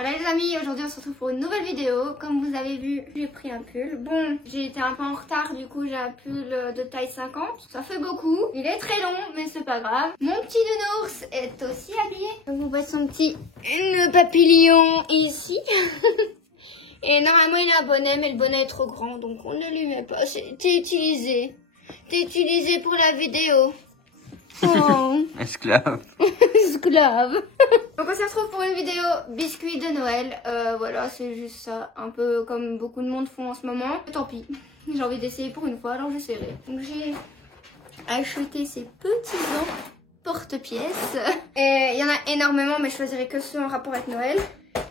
Voilà les amis, aujourd'hui on se retrouve pour une nouvelle vidéo. Comme vous avez vu, j'ai pris un pull. Bon, j'ai été un peu en retard, du coup j'ai un pull de taille 50. Ça fait beaucoup. Il est très long, mais c'est pas grave. Mon petit nounours est aussi habillé. Donc vous voyez son petit papillon ici. Et normalement il a un bonnet, mais le bonnet est trop grand, donc on ne lui met pas. C'est utilisé. C'est utilisé pour la vidéo. Oh. Esclave. Esclave. Donc on se retrouve pour une vidéo biscuits de Noël. Voilà, c'est juste ça. Un peu comme beaucoup de monde font en ce moment. Tant pis. J'ai envie d'essayer pour une fois, alors j'essaierai. Donc j'ai acheté ces petits porte-pièces. Et il y en a énormément, mais je choisirai que ceux en rapport avec Noël.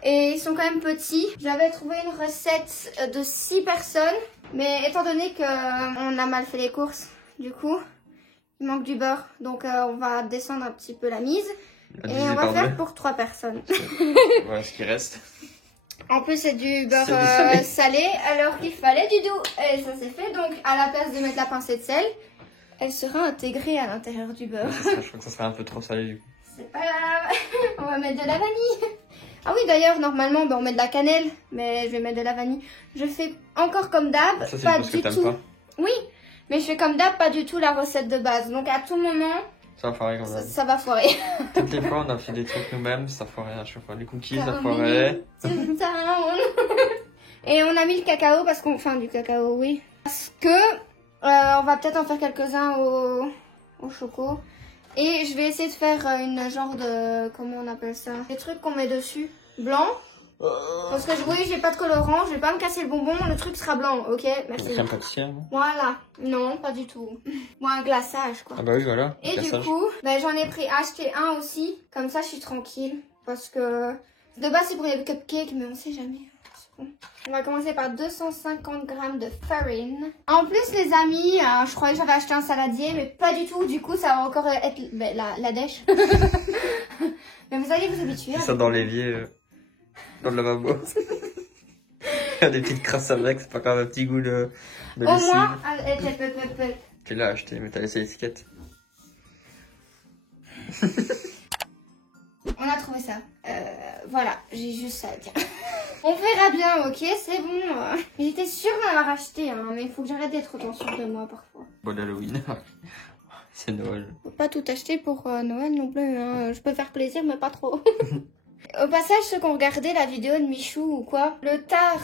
Et ils sont quand même petits. J'avais trouvé une recette de 6 personnes. Mais étant donné qu'on a mal fait les courses, du coup... il manque du beurre, donc on va descendre un petit peu la mise. Et on va faire pour 3 personnes. Voilà ce qui reste. En plus c'est du beurre salé, alors qu'il fallait du doux. Et ça c'est fait, donc à la place de mettre la pincée de sel, elle sera intégrée à l'intérieur du beurre. Je crois que ça serait un peu trop salé du coup. C'est pas grave, on va mettre de la vanille. Ah oui d'ailleurs normalement on met de la cannelle, mais je vais mettre de la vanille. Je fais encore comme d'hab, pas du tout. Pas. Oui. Mais je fais comme d'hab, pas du tout la recette de base. Donc à tout moment, ça va foirer comme ça va foirer. Toutes les fois, on a fait des trucs nous-mêmes, ça foirait à chaque fois. Les cookies, ça foirait. Et on a mis le cacao parce qu'on... Enfin, du cacao, oui. Parce que on va peut-être en faire quelques-uns au choco. Et je vais essayer de faire une genre de... Comment on appelle ça? Des trucs qu'on met dessus. Blanc. Parce que oui, j'ai pas de colorant, je vais pas me casser le bonbon, le truc sera blanc, ok? Merci. Crème pâtissière, non? Voilà, non, pas du tout. Bon, un glaçage, quoi. Ah bah oui, voilà. Et glaçage. Du coup, ben, j'en ai acheté un aussi, comme ça je suis tranquille. Parce que de base c'est pour les cupcakes, mais on sait jamais. Bon. On va commencer par 250 grammes de farine. En plus les amis, je croyais que j'avais acheté un saladier, mais pas du tout. Du coup ça va encore être la dèche. Mais vous allez vous habituer. C'est ça dans l'évier. Dans le lavabo. Il y a des petites crasses avec, c'est pas quand même un petit goût de lessive. Au moins, tu l'as acheté, mais t'as laissé l'étiquette. On a trouvé ça. Voilà, j'ai juste ça à dire. On verra bien, ok, c'est bon. J'étais sûre d'en avoir acheté, hein, mais il faut que j'arrête d'être autant sûre de moi parfois. Bon Halloween, c'est Noël. Faut pas tout acheter pour Noël non plus, hein. Je peux faire plaisir, mais pas trop. Au passage, ceux qui ont regardé la vidéo de Michou ou quoi, le tar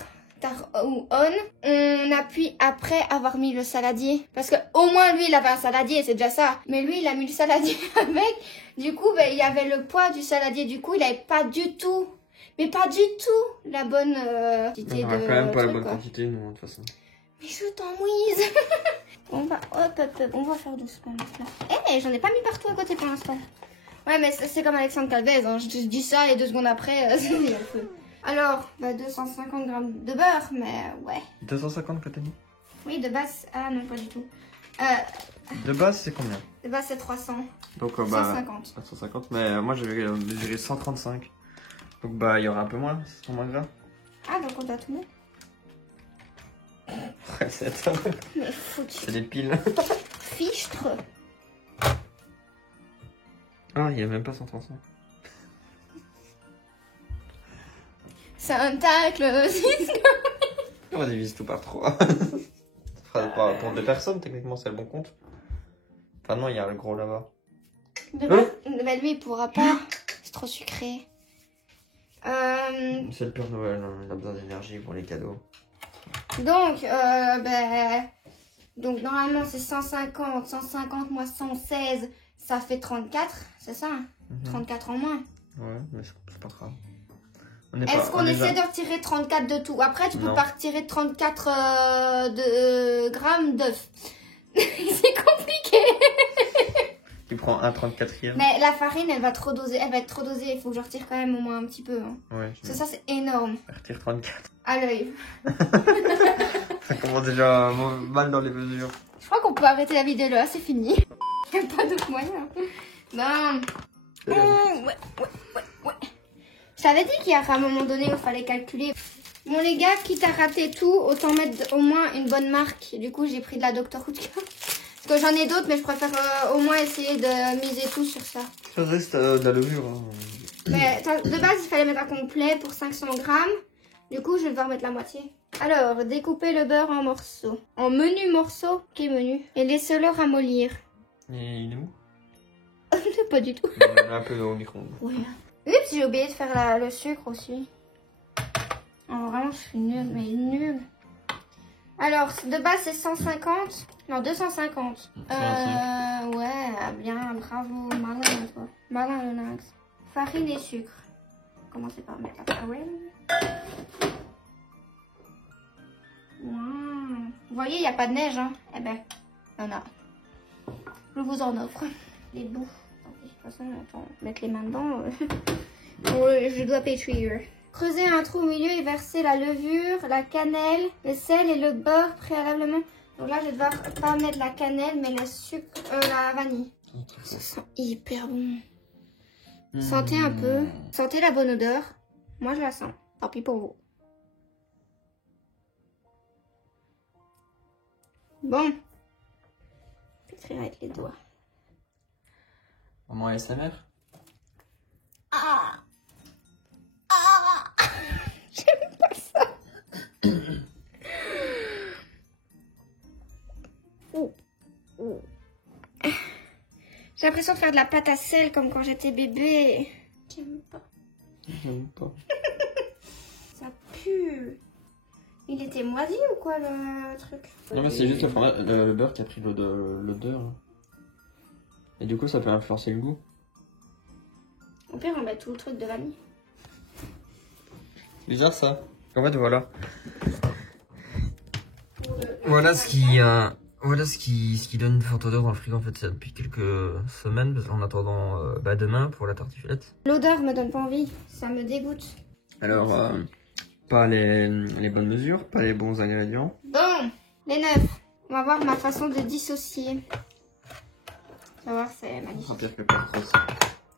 ou on appuie après avoir mis le saladier. Parce que au moins lui il avait un saladier, c'est déjà ça. Mais lui il a mis le saladier avec. Du coup, ben, il y avait le poids du saladier. Du coup, il avait pas du tout, mais pas du tout la bonne quantité de. On a quand même pas la bonne quantité, non, de toute façon. Mais je t'ennuise. On va, on va faire doucement. Eh, j'en ai pas mis partout à côté pour l'instant. Ouais, mais c'est comme Alexandre Calvez, hein. Je dis ça et 2 secondes après, c'est le feu. Alors, bah, 250 grammes de beurre, mais ouais. 250 que t'as mis? Oui, de base, ah non, pas du tout. De base, c'est combien? De base, c'est 300. Donc, 150. 150, mais moi, j'avais mesuré 135. Donc, bah, il y aura un peu moins, c'est moins gras. Ah, donc on doit tout mettre? Ouais, c'est ça. C'est des piles. Fichtre. Ah, il n'y a même pas 135. C'est un tacle. On va diviser tout par 3. Ça fera pour 2 personnes, techniquement, c'est le bon compte. Enfin, non, il y a le gros là-bas. Mais lui, il pourra pas. C'est trop sucré. C'est le Père Noël, on a besoin d'énergie pour les cadeaux. Donc, donc normalement, c'est 150. 150 moins 116. Ça fait 34, c'est ça? 34 en moins. Ouais, mais c'est pas grave. Est-ce qu'on essaie de retirer 34 de tout? Après, tu peux pas retirer 34 grammes d'œufs. C'est compliqué. Tu prends un 34e. Mais la farine, elle va trop doser. Elle va être trop dosée. Il faut que je retire quand même au moins un petit peu. Hein. Ouais. Parce que ça, c'est énorme. Retire 34. À l'œil. Ça commence déjà mal dans les mesures. Je crois qu'on peut arrêter la vidéo là. C'est fini. Il n'y a pas d'autre moyen. Non. Ouais. Je t'avais dit qu'il y a un moment donné où il fallait calculer. Bon les gars, quitte à rater tout, autant mettre au moins une bonne marque. Du coup, j'ai pris de la Dr. Oetker. Parce que j'en ai d'autres, mais je préfère au moins essayer de miser tout sur ça. Ça reste de la levure. Hein. Mais de base, il fallait mettre un complet pour 500 grammes. Du coup, je vais devoir mettre la moitié. Alors, découper le beurre en morceaux. En menus morceaux. Ok, menu. Et laissez-le ramollir. Et il est où? Pas du tout. Il est un peu au micro-ondes. Oui. Oups, j'ai oublié de faire le sucre aussi. Oh, vraiment, je suis nulle, mais nulle. Alors, de base, c'est 150. Non, 250. Ouais, bien, bravo. Malin, toi. Malin, le lynx. Farine et sucre. Commencez par mettre la farine. Wow. Vous voyez, il n'y a pas de neige, hein. Eh ben, il y en a. Je vous en offre. Les bouts. De toute façon, attends, mettre les mains dedans. Je dois pétrir. Creuser un trou au milieu et verser la levure, la cannelle, le sel et le beurre préalablement. Donc là, je vais devoir pas mettre la cannelle, mais le sucre, la vanille. Ça sent hyper bon. Sentez un peu. Sentez la bonne odeur. Moi, je la sens. Tant pis pour vous. Bon. Pétrir avec les doigts. Maman ASMR. Ah! Ah! J'aime pas ça. J'ai l'impression de faire de la pâte à sel comme quand j'étais bébé. J'aime pas. J'aime pas. Ça pue. Il était moisi ou quoi le truc? Non mais c'est juste le beurre qui a pris l'odeur. Et du coup ça peut influencer le goût. Au pire on met tout le truc de vanille. C'est bizarre ça. En fait voilà. Voilà ce qui donne une forte odeur dans le frigo en fait depuis quelques semaines en attendant demain pour la tartiflette. L'odeur me donne pas envie, ça me dégoûte. Alors pas les bonnes mesures, pas les bons ingrédients. Bon, les 9. On va voir ma façon de dissocier. Tu vas voir, c'est magnifique. C'est pire que le parfait.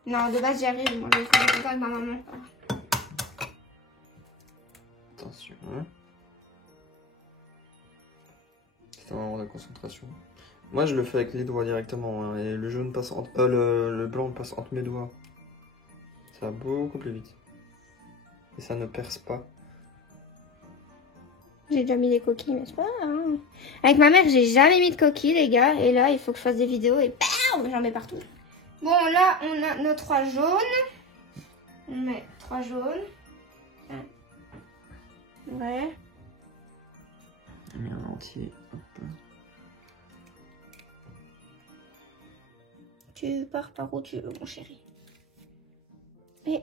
Non, de base j'y arrive, moi je vais faire tout le temps avec ma maman. Attention. C'est un moment de concentration. Moi je le fais avec les doigts directement hein, et le jaune passe entre le blanc passe entre mes doigts. Ça va beaucoup plus vite. Et ça ne perce pas. J'ai déjà mis des coquilles, mais c'est pas grave, hein. Avec ma mère, j'ai jamais mis de coquilles, les gars. Et là, il faut que je fasse des vidéos et bam, j'en mets partout. Bon, là, on a nos 3 jaunes. On met 3 jaunes. Ouais. On met un entier. Hop. Tu pars par où tu veux, mon chéri. Et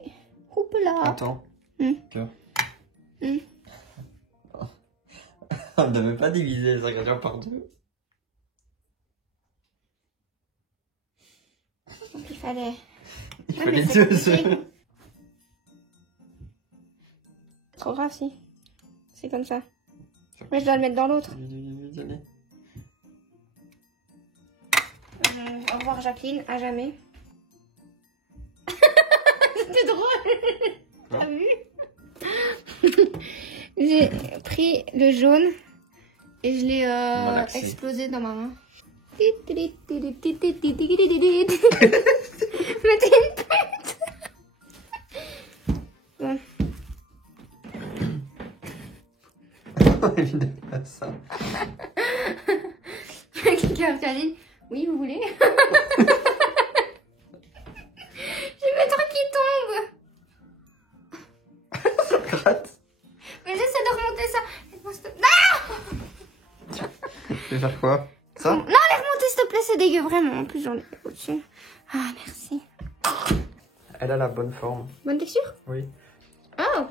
houp là. Attends. Que... Hmm. On n'avait pas divisé les ingrédients par deux. Donc il fallait... Il fallait deux. Trop grave si. C'est comme ça. Mais je dois le mettre dans l'autre. Au revoir Jacqueline, à jamais. C'était drôle. T'as vu? J'ai pris le jaune et je l'ai explosé dans ma main. Mettez une tête. Bon. Évidemment ça. Quelqu'un a dit oui, vous voulez? Je vais mettre qui tombe. Gratte. Mais j'essaie de remonter ça. Non! Tu veux faire quoi? Ça? Non, les remonter s'il te plaît, c'est dégueu, vraiment. En plus, j'en ai au-dessus. Ah, merci. Elle a la bonne forme. Bonne texture? Oui. Oh!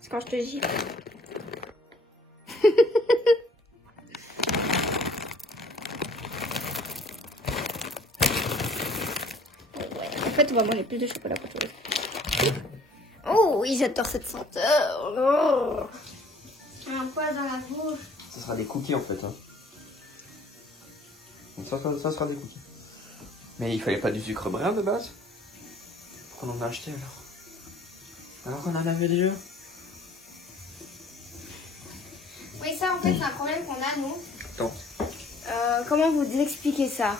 C'est quand je te dis. En fait, on va manger plus de chocolat pour toi. Oh, ils adorent cette senteur. Oh. Un poil dans la bouche. Ce sera des cookies en fait. Hein. Donc ça sera des cookies. Mais il fallait pas du sucre brun de base? Pourquoi on en a acheté alors? Alors qu'on en avait déjà? Oui, ça en fait c'est un problème qu'on a nous. Attends. Comment vous expliquer ça?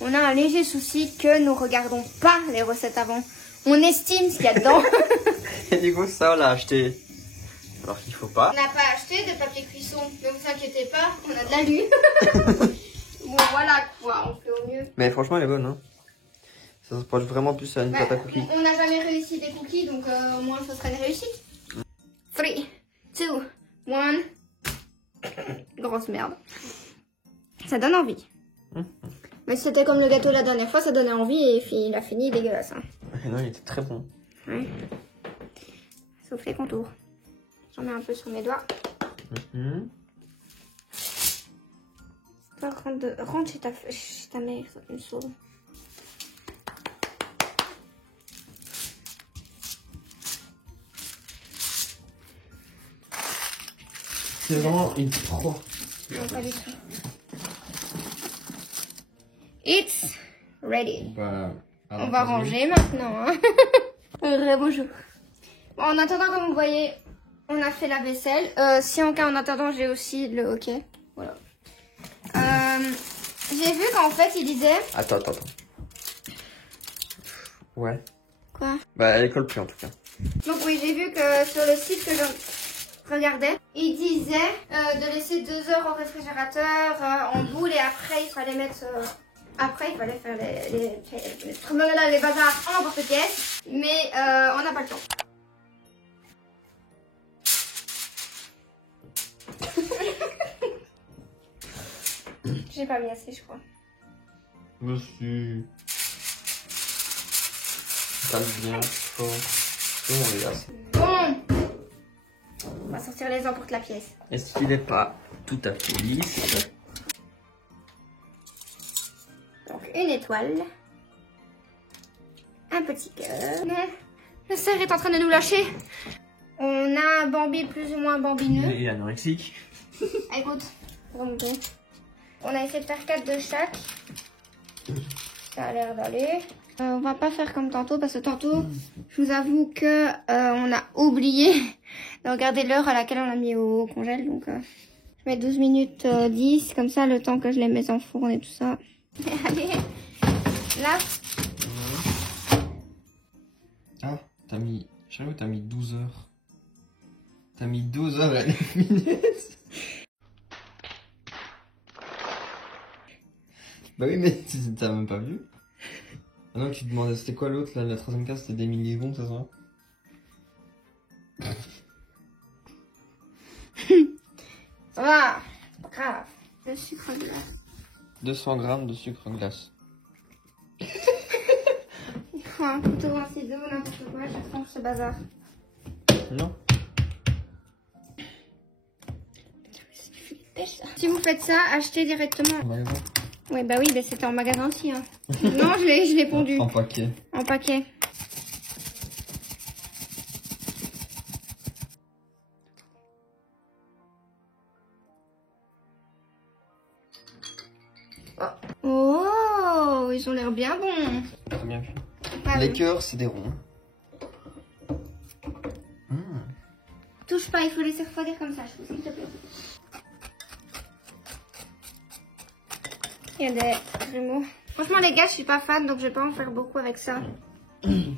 On a un léger souci que nous regardons pas les recettes avant. On estime ce qu'il y a dedans. Et du coup, ça, on l'a acheté. Alors qu'il faut pas. On n'a pas acheté de papier cuisson, ne vous inquiétez pas, on a de l'alu. Bon, voilà quoi, on fait au mieux. Mais franchement, elle est bonne, hein. Ça se rapproche vraiment plus à une pâte à cookies. On n'a jamais réussi des cookies, donc au moins ce serait une réussite. 3, 2, 1. Grosse merde. Ça donne envie. Mais c'était comme le gâteau la dernière fois, ça donnait envie et il a fini dégueulasse. Hein. Non, il était très bon. Ouais. Sauf les contours. J'en mets un peu sur mes doigts. Rentre chez ta mère, ça me sauve. C'est vraiment une pro. Non, pas du tout. It's ready. Bah, on va ranger maintenant. Hein. Bonjour. Bon, en attendant, comme vous voyez, on a fait la vaisselle. Si en cas, en attendant, j'ai aussi le hockey. Voilà. J'ai vu qu'en fait, il disait... Attends. Ouais. Quoi? Bah, elle colle plus en tout cas. Donc oui, j'ai vu que sur le site que je regardais, il disait de laisser 2 heures au réfrigérateur en boule et après, il fallait mettre... Après, il fallait faire les bazars en emporte-pièce, mais on n'a pas le temps. J'ai pas mis assez, je crois. Monsieur. Tape bien fort. On regarde. Bon, on va sortir les emporte-la-pièce. Est-ce qu'il n'est pas tout à fait lisse? Donc, une étoile. Un petit cœur. Non, le cerf est en train de nous lâcher. On a un Bambi plus ou moins bambineux. Et anorexique. Écoute, remonter. On a essayé de faire 4 de chaque. Ça a l'air d'aller. On va pas faire comme tantôt parce que tantôt, je vous avoue que on a oublié de regarder l'heure à laquelle on l'a mis au congèle. Donc, je mets 12 minutes 10, comme ça, le temps que je les mets en fourne et tout ça. Allez, là. Ah, t'as mis... J'avoue, t'as mis 12 heures. T'as mis 12 heures et 9 minutes. Bah oui, mais t'as même pas vu. Ah non, tu te demandais c'était quoi l'autre là, la troisième case, c'était des millisecondes, ça se voit. Ça va, c'est pas grave. Le sucre glace. 200 grammes de sucre glace. Il faut un couteau, un ciseau, n'importe quoi, je tranche ce bazar. Non. Si vous faites ça, achetez directement. En magasin. Ouais, bah oui, bah c'était en magasin aussi. Hein. Non, je l'ai pondu. En paquet. En paquet. Oh, ils ont l'air bien bons. Très bien vu. Ah, Les oui. cœurs, c'est des ronds. Touche pas, il faut laisser refroidir comme ça, s'il te plaît. Il y a des grumeaux. Franchement, les gars, je suis pas fan, donc je vais pas en faire beaucoup avec ça. De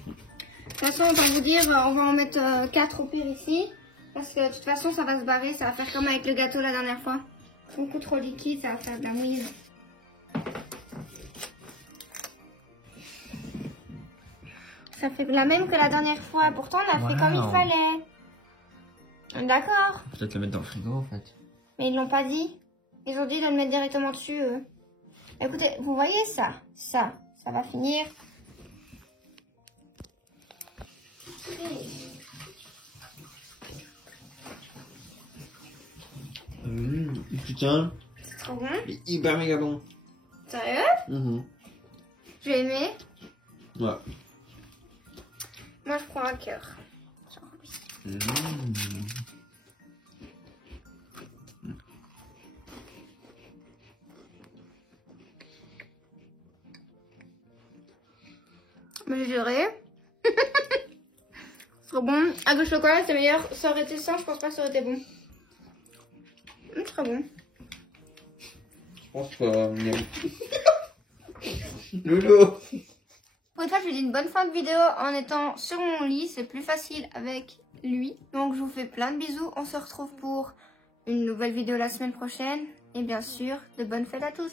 toute façon, autant vous dire, on va en mettre 4 au pire ici. Parce que de toute façon, ça va se barrer. Ça va faire comme avec le gâteau la dernière fois. Beaucoup trop liquide, ça va faire de la mouise. Ça fait la même que la dernière fois. Pourtant, on a fait comme il fallait. D'accord. Peut-être le mettre dans le frigo en fait. Mais ils l'ont pas dit. Ils ont dit de le mettre directement dessus, eux. Écoutez, vous voyez ça? Ça va finir. Putain. C'est trop bon. Il est hyper méga bon. Sérieux? Je vais aimer. Ouais. Moi, je prends un cœur. Mais je dirais. C'est trop bon. Avec le chocolat, c'est meilleur. Ça aurait été sans, je pense pas que ça aurait été bon. Très bon. Je pense que... Loulou. Pour une fois, je lui dis une bonne fin de vidéo en étant sur mon lit. C'est plus facile avec lui. Donc, je vous fais plein de bisous. On se retrouve pour une nouvelle vidéo la semaine prochaine. Et bien sûr, de bonnes fêtes à tous.